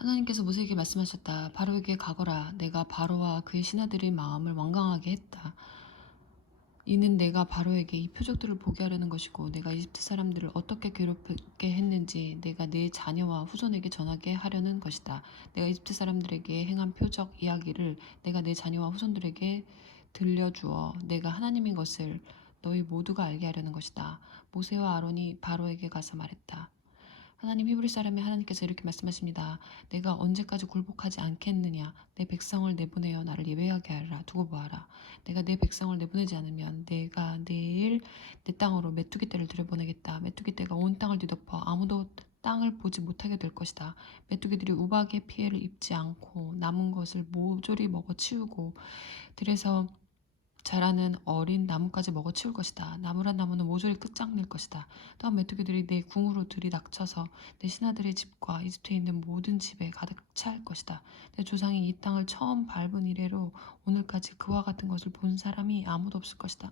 하나님께서 모세에게 말씀하셨다. 바로에게 가거라. 내가 바로와 그의 신하들의 마음을 완강하게 했다. 이는 내가 바로에게 이 표적들을 보게 하려는 것이고 내가 이집트 사람들을 어떻게 괴롭게 했는지 내가 내 자녀와 후손에게 전하게 하려는 것이다. 내가 이집트 사람들에게 행한 표적 이야기를 내가 내 자녀와 후손들에게 들려주어 내가 하나님인 것을 너희 모두가 알게 하려는 것이다. 모세와 아론이 바로에게 가서 말했다. 하나님, 히브리 사람의 하나님께서 이렇게 말씀하십니다. 내가 언제까지 굴복하지 않겠느냐. 내 백성을 내보내어 나를 예배하게 하라. 두고 보아라. 내가 내 백성을 내보내지 않으면 내가 내일 내 땅으로 메뚜기 떼를 들여보내겠다. 메뚜기 떼가 온 땅을 뒤덮어 아무도 땅을 보지 못하게 될 것이다. 메뚜기들이 우박의 피해를 입지 않고 남은 것을 모조리 먹어치우고 들에서 자라는 어린 나무까지 먹어치울 것이다. 나무란 나무는 모조리 끝장낼 것이다. 또한 메뚜기들이 내 궁으로 들이닥쳐서 내 신하들의 집과 이집트에 있는 모든 집에 가득 차할 것이다. 내 조상이 이 땅을 처음 밟은 이래로 오늘까지 그와 같은 것을 본 사람이 아무도 없을 것이다.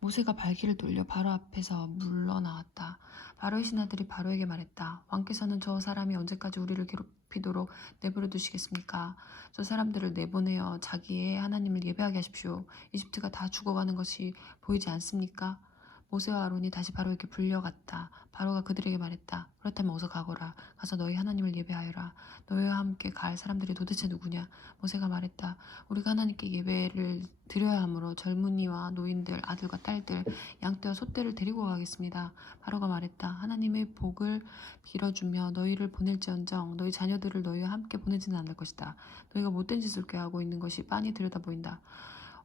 모세가 발길을 돌려 바로 앞에서 물러나왔다. 바로의 신하들이 바로에게 말했다. 왕께서는 저 사람이 언제까지 우리를 괴롭히도록 내버려 두시겠습니까? 저 사람들을 내보내어 자기의 하나님을 예배하게 하십시오. 이집트가 다 죽어가는 것이 보이지 않습니까? 모세와 아론이 다시 바로에게 불려갔다. 바로가 그들에게 말했다. 그렇다면 어서 가거라. 가서 너희 하나님을 예배하여라. 너희와 함께 갈 사람들이 도대체 누구냐? 모세가 말했다. 우리가 하나님께 예배를 드려야 하므로 젊은이와 노인들, 아들과 딸들, 양떼와 소떼를 데리고 가겠습니다. 바로가 말했다. 하나님의 복을 빌어주며 너희를 보낼지언정 너희 자녀들을 너희와 함께 보내지는 않을 것이다. 너희가 못된 짓을 꾀하고 있는 것이 빤히 들여다 보인다.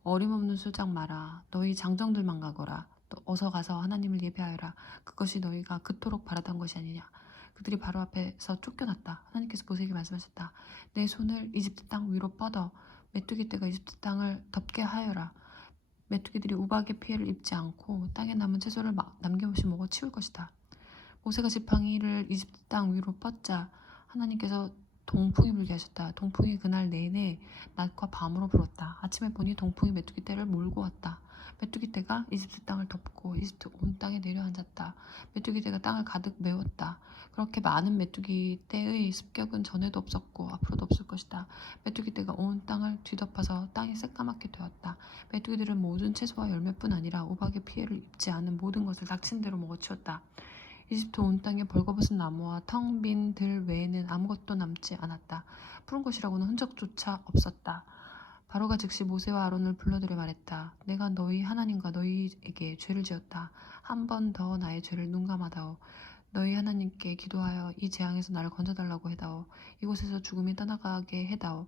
어림없는 수작 마라. 너희 장정들만 가거라. 또 어서 가서 하나님을 예배하여라. 그것이 너희가 그토록 바라던 것이 아니냐. 그들이 바로 앞에서 쫓겨났다. 하나님께서 모세에게 말씀하셨다. 내 손을 이집트 땅 위로 뻗어 메뚜기 떼가 이집트 땅을 덮게 하여라. 메뚜기들이 우박의 피해를 입지 않고 땅에 남은 채소를 남김없이 먹어 치울 것이다. 모세가 지팡이를 이집트 땅 위로 뻗자 하나님께서 동풍이 불게 하셨다. 동풍이 그날 내내 낮과 밤으로 불었다. 아침에 보니 동풍이 메뚜기 떼를 몰고 왔다. 메뚜기 떼가 이집트 땅을 덮고 이집트 온 땅에 내려앉았다. 메뚜기 떼가 땅을 가득 메웠다. 그렇게 많은 메뚜기 떼의 습격은 전에도 없었고 앞으로도 없을 것이다. 메뚜기 떼가 온 땅을 뒤덮어서 땅이 새까맣게 되었다. 메뚜기들은 모든 채소와 열매뿐 아니라 우박의 피해를 입지 않은 모든 것을 닥친 대로 먹어치웠다. 이집트 온 땅에 벌거벗은 나무와 텅 빈 들 외에는 아무것도 남지 않았다. 푸른 것이라고는 흔적조차 없었다. 바로가 즉시 모세와 아론을 불러들여 말했다. 내가 너희 하나님과 너희에게 죄를 지었다. 한 번 더 나의 죄를 눈감아다오. 너희 하나님께 기도하여 이 재앙에서 나를 건져달라고 해다오. 이곳에서 죽음이 떠나가게 해다오.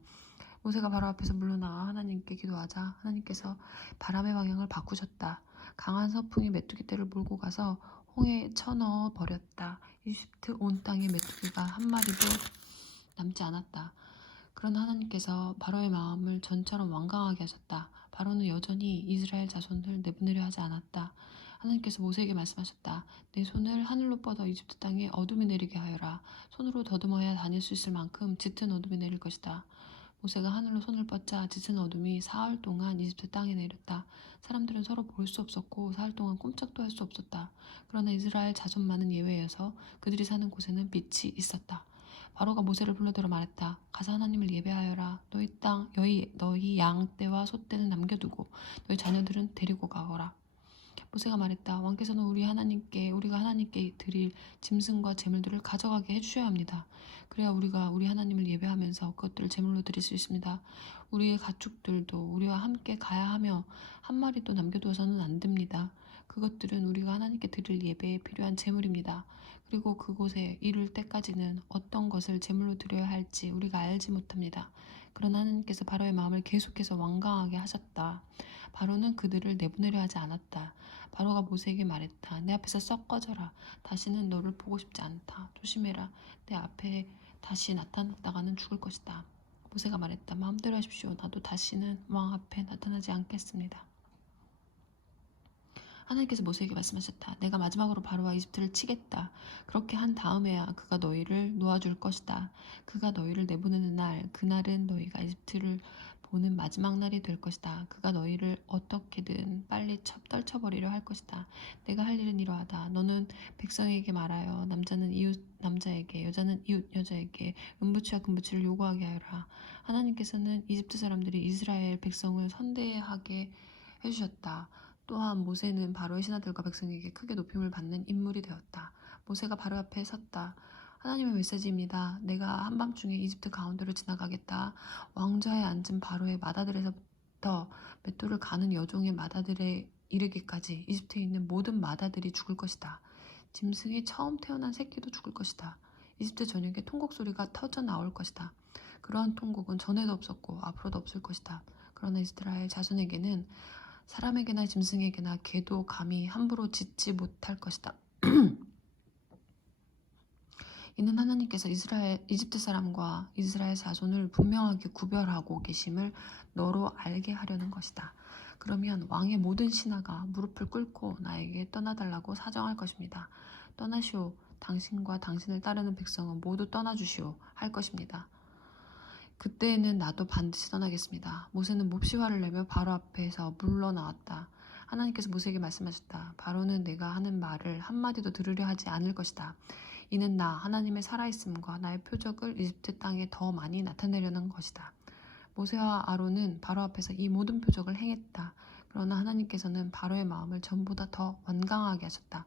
모세가 바로 앞에서 물러나와 하나님께 기도하자 하나님께서 바람의 방향을 바꾸셨다. 강한 서풍이 메뚜기 떼를 몰고 가서 홍해에 쳐넣어 버렸다. 이집트 온 땅에 메뚜기가 한 마리도 남지 않았다. 그러나 하나님께서 바로의 마음을 전처럼 완강하게 하셨다. 바로는 여전히 이스라엘 자손을 내보내려 하지 않았다. 하나님께서 모세에게 말씀하셨다. 내 손을 하늘로 뻗어 이집트 땅에 어둠이 내리게 하여라. 손으로 더듬어야 다닐 수 있을 만큼 짙은 어둠이 내릴 것이다. 모세가 하늘로 손을 뻗자 짙은 어둠이 사흘 동안 이집트 땅에 내렸다. 사람들은 서로 볼 수 없었고 사흘 동안 꼼짝도 할 수 없었다. 그러나 이스라엘 자손만은 예외여서 그들이 사는 곳에는 빛이 있었다. 바로가 모세를 불러들어 말했다. 가서 하나님을 예배하여라. 너희 양떼와 소떼는 남겨두고 너희 자녀들은 데리고 가거라. 모세가 말했다. 왕께서는 우리가 하나님께 드릴 짐승과 제물들을 가져가게 해주셔야 합니다. 그래야 우리가 우리 하나님을 예배하면서 그것들을 제물로 드릴 수 있습니다. 우리의 가축들도 우리와 함께 가야 하며 한 마리도 남겨두어서는 안 됩니다. 그것들은 우리가 하나님께 드릴 예배에 필요한 제물입니다. 그리고 그곳에 이를 때까지는 어떤 것을 제물로 드려야 할지 우리가 알지 못합니다. 그러나 하나님께서 바로의 마음을 계속해서 완강하게 하셨다. 바로는 그들을 내보내려 하지 않았다. 바로가 모세에게 말했다. 내 앞에서 썩 꺼져라. 다시는 너를 보고 싶지 않다. 조심해라. 내 앞에 다시 나타났다가는 죽을 것이다. 모세가 말했다. 마음대로 하십시오. 나도 다시는 왕 앞에 나타나지 않겠습니다. 하나님께서 모세에게 말씀하셨다. 내가 마지막으로 바로와 이집트를 치겠다. 그렇게 한 다음에야 그가 너희를 놓아줄 것이다. 그가 너희를 내보내는 날, 그날은 너희가 이집트를 오는 마지막 날이 될 것이다. 그가 너희를 어떻게든 빨리 떨쳐버리려 할 것이다. 내가 할 일은 이러하다. 너는 백성에게 말하여 남자는 이웃 남자에게 여자는 이웃 여자에게 은부치와 금부치를 요구하게 하여라. 하나님께서는 이집트 사람들이 이스라엘 백성을 선대하게 해주셨다. 또한 모세는 바로의 신하들과 백성에게 크게 높임을 받는 인물이 되었다. 모세가 바로 앞에 섰다. 하나님의 메시지입니다. 내가 한밤중에 이집트 가운데로 지나가겠다. 왕좌에 앉은 바로의 마다들에서부터 맷돌을 가는 여종의 마다들에 이르기까지 이집트에 있는 모든 마다들이 죽을 것이다. 짐승이 처음 태어난 새끼도 죽을 것이다. 이집트 전역에 통곡 소리가 터져 나올 것이다. 그러한 통곡은 전에도 없었고 앞으로도 없을 것이다. 그러나 이스라엘 자손에게는 사람에게나 짐승에게나 개도 감히 함부로 짖지 못할 것이다. 이는 하나님께서 이집트 사람과 이스라엘 자손을 분명하게 구별하고 계심을 너로 알게 하려는 것이다. 그러면 왕의 모든 신하가 무릎을 꿇고 나에게 떠나달라고 사정할 것입니다. 떠나시오. 당신과 당신을 따르는 백성은 모두 떠나주시오. 할 것입니다. 그때에는 나도 반드시 떠나겠습니다. 모세는 몹시 화를 내며 바로 앞에서 물러나왔다. 하나님께서 모세에게 말씀하셨다. 바로는 내가 하는 말을 한마디도 들으려 하지 않을 것이다. 이는 나 하나님의 살아있음과 나의 표적을 이집트 땅에 더 많이 나타내려는 것이다. 모세와 아론은 바로 앞에서 이 모든 표적을 행했다. 그러나 하나님께서는 바로의 마음을 전보다 더 완강하게 하셨다.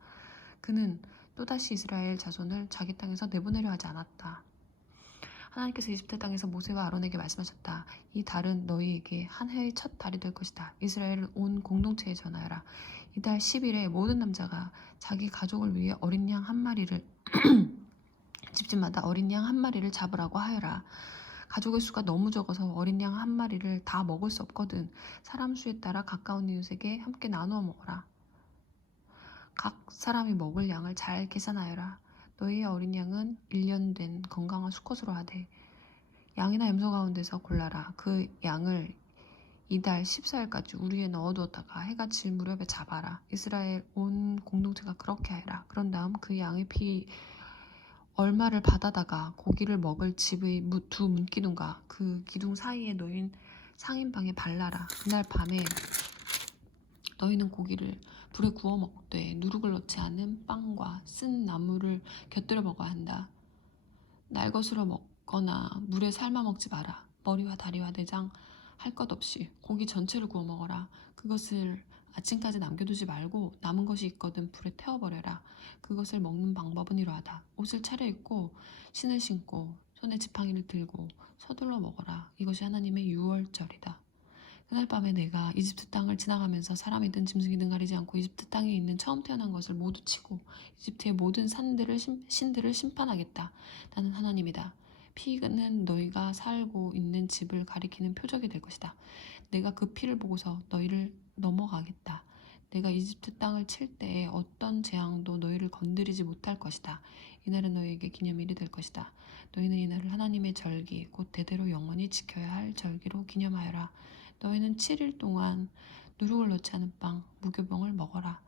그는 또다시 이스라엘 자손을 자기 땅에서 내보내려 하지 않았다. 하나님께서 이집트 땅에서 모세와 아론에게 말씀하셨다. 이 달은 너희에게 한 해의 첫 달이 될 것이다. 이스라엘을 온 공동체에 전하여라. 이달 10일에 모든 남자가 자기 가족을 위해 어린 양 한 마리를 집집마다 어린 양 한 마리를 잡으라고 하여라. 가족의 수가 너무 적어서 어린 양 한 마리를 다 먹을 수 없거든. 사람 수에 따라 가까운 이웃에게 함께 나누어 먹어라. 각 사람이 먹을 양을 잘 계산하여라. 너희의 어린 양은 1년 된 건강한 수컷으로 하되 양이나 염소 가운데서 골라라. 그 양을 이달 14일까지 우리에 넣어두었다가 해가 질 무렵에 잡아라. 이스라엘 온 공동체가 그렇게 하여라. 그런 다음 그 양의 피 얼마를 받아다가 고기를 먹을 집의 두 문기둥과 그 기둥 사이에 놓인 상인방에 발라라. 그날 밤에 너희는 고기를 불에 구워 먹되 누룩을 넣지 않은 빵과 쓴 나물을 곁들여 먹어야 한다. 날것으로 먹거나 물에 삶아 먹지 마라. 머리와 다리와 내장 할 것 없이 고기 전체를 구워 먹어라. 그것을 아침까지 남겨두지 말고 남은 것이 있거든 불에 태워버려라. 그것을 먹는 방법은 이러하다. 옷을 차려입고 신을 신고 손에 지팡이를 들고 서둘러 먹어라. 이것이 하나님의 유월절이다. 그날 밤에 내가 이집트 땅을 지나가면서 사람이든 짐승이든 가리지 않고 이집트 땅에 있는 처음 태어난 것을 모두 치고 이집트의 모든 신들을 심판하겠다. 나는 하나님이다. 피는 너희가 살고 있는 집을 가리키는 표적이 될 것이다. 내가 그 피를 보고서 너희를 넘어가겠다. 내가 이집트 땅을 칠 때에 어떤 재앙도 너희를 건드리지 못할 것이다. 이날은 너희에게 기념일이 될 것이다. 너희는 이날을 하나님의 절기 곧 대대로 영원히 지켜야 할 절기로 기념하여라. 너희는 7일 동안 누룩을 넣지 않은 빵, 무교병을 먹어라.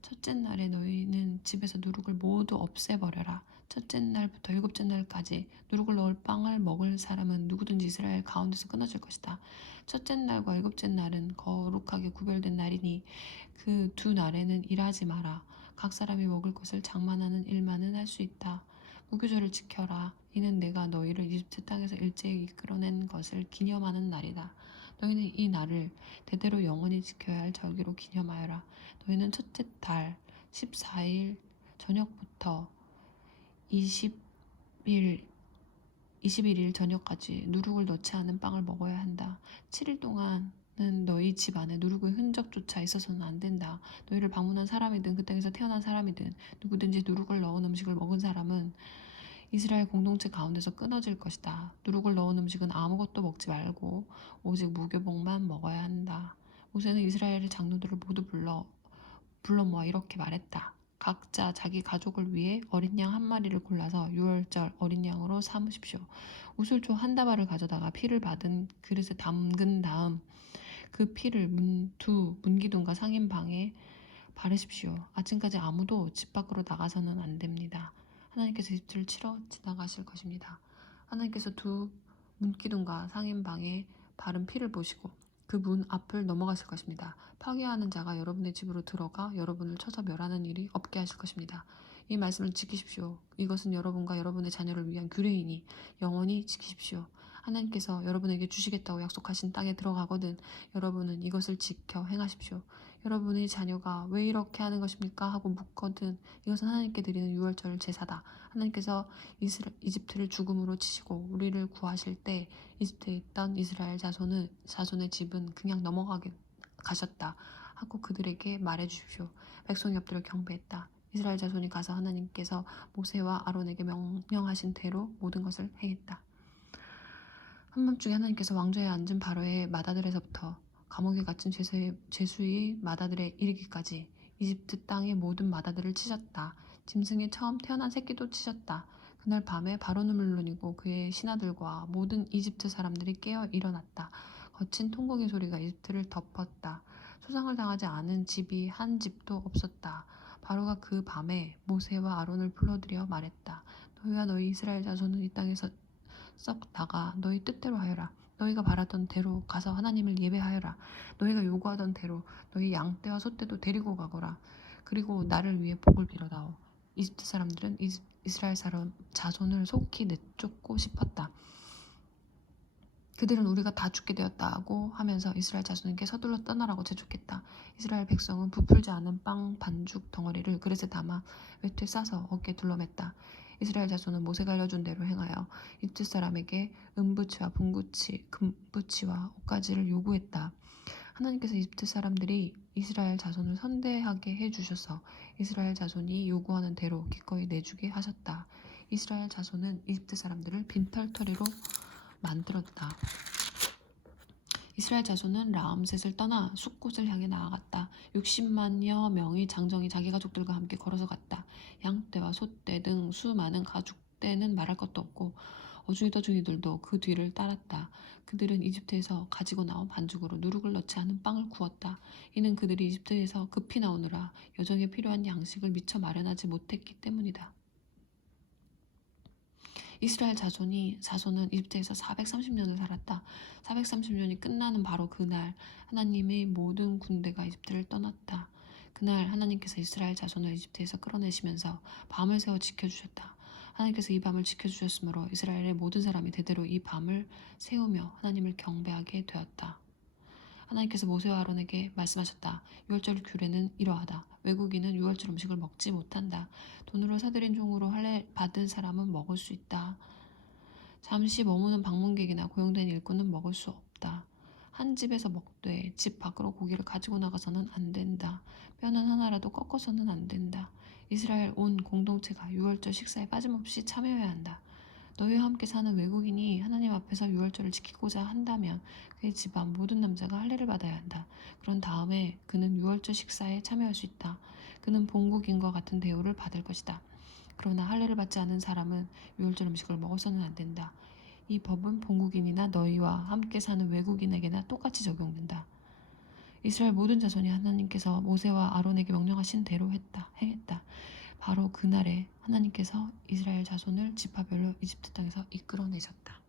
첫째 날에 너희는 집에서 누룩을 모두 없애버려라. 첫째 날부터 일곱째 날까지 누룩을 넣을 빵을 먹을 사람은 누구든지 이스라엘 가운데서 끊어질 것이다. 첫째 날과 일곱째 날은 거룩하게 구별된 날이니 그 두 날에는 일하지 마라. 각 사람이 먹을 것을 장만하는 일만은 할 수 있다. 무교절을 지켜라. 이는 내가 너희를 이집트 땅에서 일제히 이끌어낸 것을 기념하는 날이다. 너희는 이 날을 대대로 영원히 지켜야 할 절기로 기념하여라. 너희는 첫째 달 14일 저녁부터 21일 저녁까지 누룩을 넣지 않은 빵을 먹어야 한다. 7일 동안은 너희 집 안에 누룩의 흔적조차 있어서는 안 된다. 너희를 방문한 사람이든 그 땅에서 태어난 사람이든 누구든지 누룩을 넣은 음식을 먹은 사람은 이스라엘 공동체 가운데서 끊어질 것이다. 누룩을 넣은 음식은 아무것도 먹지 말고 오직 무교복만 먹어야 한다. 모세는 이스라엘의 장로들을 모두 불러 모아 이렇게 말했다. 각자 자기 가족을 위해 어린 양 한 마리를 골라서 유월절 어린 양으로 삼으십시오. 우슬초 한 다발을 가져다가 피를 받은 그릇에 담근 다음 그 피를 두 문기둥과 상인방에 바르십시오. 아침까지 아무도 집 밖으로 나가서는 안 됩니다. 하나님께서 이집트를 치러 지나가실 것입니다. 하나님께서 두 문기둥과 상인방에 바른 피를 보시고 그 문 앞을 넘어가실 것입니다. 파괴하는 자가 여러분의 집으로 들어가 여러분을 쳐서 멸하는 일이 없게 하실 것입니다. 이 말씀을 지키십시오. 이것은 여러분과 여러분의 자녀를 위한 규례이니 영원히 지키십시오. 하나님께서 여러분에게 주시겠다고 약속하신 땅에 들어가거든 여러분은 이것을 지켜 행하십시오. 여러분의 자녀가 왜 이렇게 하는 것입니까? 하고 묻거든 이것은 하나님께 드리는 유월절 제사다. 하나님께서 이집트를 죽음으로 치시고 우리를 구하실 때 이집트에 있던 이스라엘 자손의 집은 그냥 넘어가게 가셨다 하고 그들에게 말해 주십시오. 백성이 엎드려 경배했다. 이스라엘 자손이 가서 하나님께서 모세와 아론에게 명령하신 대로 모든 것을 행했다. 한밤중에 하나님께서 왕좌에 앉은 바로의 맏아들에서부터 감옥에 갇힌 제수의 맏아들에 이르기까지 이집트 땅의 모든 맏아들을 치셨다. 짐승이 처음 태어난 새끼도 치셨다. 그날 밤에 바로는 물론이고 그의 신하들과 모든 이집트 사람들이 깨어 일어났다. 거친 통곡의 소리가 이집트를 덮었다. 소상을 당하지 않은 집이 한 집도 없었다. 바로가 그 밤에 모세와 아론을 불러들여 말했다. 너희와 너희 이스라엘 자손은 이 땅에서 썩 나가 너희 뜻대로 하여라. 너희가 바라던 대로 가서 하나님을 예배하여라. 너희가 요구하던 대로 너희 양떼와 소떼도 데리고 가거라. 그리고 나를 위해 복을 빌어다오. 이집트 사람들은 이스라엘 사람 자손을 속히 내쫓고 싶었다. 그들은 우리가 다 죽게 되었다고 하면서 이스라엘 자손에게 서둘러 떠나라고 재촉했다. 이스라엘 백성은 부풀지 않은 빵 반죽 덩어리를 그릇에 담아 외투에 싸서 어깨에 둘러맸다. 이스라엘 자손은 모세가 알려준 대로 행하여 이집트 사람에게 은부치와 분부치, 금부치와 옷가지를 요구했다. 하나님께서 이집트 사람들이 이스라엘 자손을 선대하게 해주셔서 이스라엘 자손이 요구하는 대로 기꺼이 내주게 하셨다. 이스라엘 자손은 이집트 사람들을 빈털터리로 만들었다. 이스라엘 자손은 라암셋을 떠나 숫곳을 향해 나아갔다. 60만여 명의 장정이 자기 가족들과 함께 걸어서 갔다. 양떼와 소떼 등 수많은 가축떼는 말할 것도 없고 어중이더중이들도 그 뒤를 따랐다. 그들은 이집트에서 가지고 나온 반죽으로 누룩을 넣지 않은 빵을 구웠다. 이는 그들이 이집트에서 급히 나오느라 여정에 필요한 양식을 미처 마련하지 못했기 때문이다. 이스라엘 자손은 이집트에서 430년을 살았다. 430년이 끝나는 바로 그날 하나님의 모든 군대가 이집트를 떠났다. 그날 하나님께서 이스라엘 자손을 이집트에서 끌어내시면서 밤을 새워 지켜주셨다. 하나님께서 이 밤을 지켜주셨으므로 이스라엘의 모든 사람이 대대로 이 밤을 세우며 하나님을 경배하게 되었다. 하나님께서 모세와 아론에게 말씀하셨다. 유월절 규례는 이러하다. 외국인은 유월절 음식을 먹지 못한다. 돈으로 사들인 종으로 할례 받은 사람은 먹을 수 있다. 잠시 머무는 방문객이나 고용된 일꾼은 먹을 수 없다. 한 집에서 먹되 집 밖으로 고기를 가지고 나가서는 안 된다. 뼈는 하나라도 꺾어서는 안 된다. 이스라엘 온 공동체가 유월절 식사에 빠짐없이 참여해야 한다. 너희와 함께 사는 외국인이 하나님 앞에서 유월절을 지키고자 한다면 그의 집안 모든 남자가 할례를 받아야 한다. 그런 다음에 그는 유월절 식사에 참여할 수 있다. 그는 본국인과 같은 대우를 받을 것이다. 그러나 할례를 받지 않은 사람은 유월절 음식을 먹어서는 안 된다. 이 법은 본국인이나 너희와 함께 사는 외국인에게나 똑같이 적용된다. 이스라엘 모든 자손이 하나님께서 모세와 아론에게 명령하신 대로 행했다. 바로 그날에 하나님께서 이스라엘 자손을 지파별로 이집트 땅에서 이끌어내셨다.